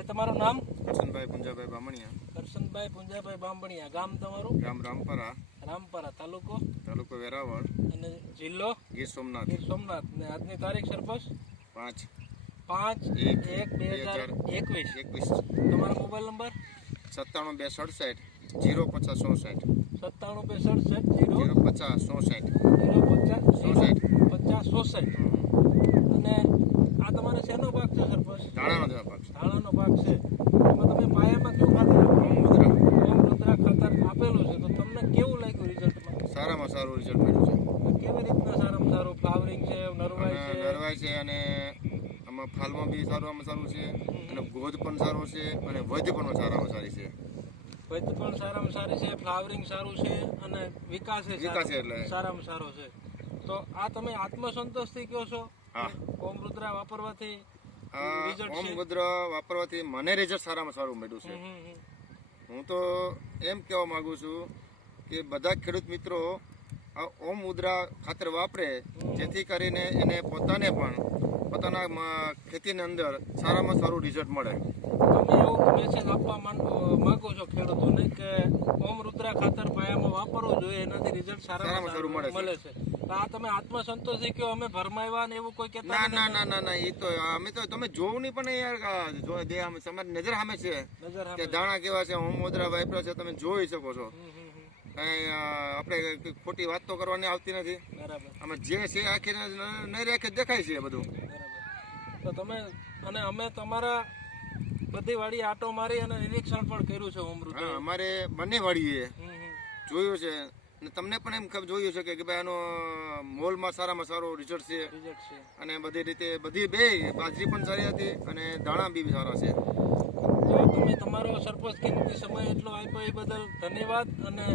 ભાઈ તમારું નામ? કરશનભાઈ પુંજાભાઈ બામણિયા. કરશનભાઈ પુંજાભાઈ બામણિયા ગામ તમારું? ગામ રામપરા રામપરા તાલુકો? તાલુકો વેરાવળ. અને જિલ્લો? ગીર સોમનાથ. ગીર સોમનાથ. ને આજની તારીખ સરપંચ? પાંચ. પાંચ એક એક બે હજાર એકવીસ. એકવીસ. તમારો મોબાઈલ નંબર? સત્તાણું બે સડસઠ જીરો પચાસ ચોસઠ. સત્તાણું બે સડસઠ જીરો? પચાસ ચોસઠ. જીરો પચાસ ચોસઠ. પચાસ ચોસઠ. અને આ તમારે શેનો ભાગ છે સરપંચ? ધાણાનો જવાબ આપશે છે. એમાં તમે પાયામાં કેવું ખાતર આપો? ઓમ મુદ્રા ઓમ રુદ્રા ખાતર આપેલું છે. તો તમને કેવું લાગ્યું રિઝલ્ટમાં સારામાં સારું રિઝલ્ટ મળ્યું કેવી રીતના સારામાં સારું? ફ્લાવરિંગ છે નરવાય છે? નરવાય છે અને આમાં ફાલમાં બી સારામાં સારું છે. અને ગોધ પણ સારો છે અને વધ પણ સારામાં સારી છે. વધ પણ સારામાં સારી છે ફ્લાવરિંગ સારું છે અને વિકાસ વિકાસ એટલે. સારામાં સારો છે. તો આ તમે આત્મસંતોષથી કહો છો? હા. ઓમ રુદ્રા વાપરવાથી ઓમ છે. મુદ્રા વાપરવાથી મને રિઝલ્ટ સારામાં સારું મળ્યું છે. હું તો એમ કહેવા માગું છું કે બધા ખેડૂત મિત્રો આ ઓમ મુદ્રા ખાતર વાપરે જેથી કરીને એને પોતાને પણ પોતાના ખેતીની અંદર સારામાં સારું રિઝલ્ટ મળે તમે એવું મેસેજ આપવા માંગ- માંગો છો ખેડૂતોને કે ઓમ રુદ્રા ખાતર જોઈએ એનાથી રિઝલ્ટ સારામાં સારું મળે છે. તો આ તમે આત્મસંતોષી કહો અમે ભરમાવ્યા ને એવું કોઈ કહેતા ના ના ના ના એ તો અમે તો તમે જોવું નહીં પણ યાર જો દે આમ તમારી નજર સામે છે. કે દાણા કેવા છે ઓમ મુદ્રા વાપર્યા છે તમે જોઈ શકો છો. કઈ આપણે ખોટી વાત તો કરવાની આવતી નથી. બરાબર. આમાં જે છે આખી નહીં રાખે દેખાય છે બધું. તો તમે અને અમે તમારા બધી વાડી આટો મારી અને નિરીક્ષણ પણ કર્યું છે અમૃત અમારે બંને વાડીએ. જોયું છે. અને તમને પણ એમ ખબર જોયું છે કે ભાઈ આનો મોલમાં સારામાં સારો રિઝલ્ટ છે. અને બધી રીતે બધી બે બાજરી પણ સારી હતી અને દાણા બી સારા છે. તો તમે તમારો સરપંચ કિંમતી સમય એટલો આપ્યો એ બદલ ધન્યવાદ અને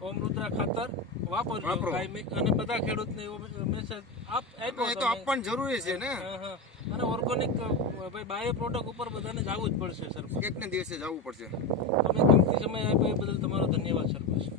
ઓમ રુદ્રા ખાતર વાપરજો અને બધા ખેડૂતને એવો મેસેજ આપ આપ્યો એ તો. આપવાનું જરૂરી છે ને. અને ઓર્ગેનિક ભાઈ બાયો પ્રોડક્ટ ઉપર બધાને જવું જ પડશે સરપંચ. એકને દિવસે જવું પડશે. તમે કિંમતી સમય આપ્યો એ બદલ તમારો ધન્યવાદ સરપંચ.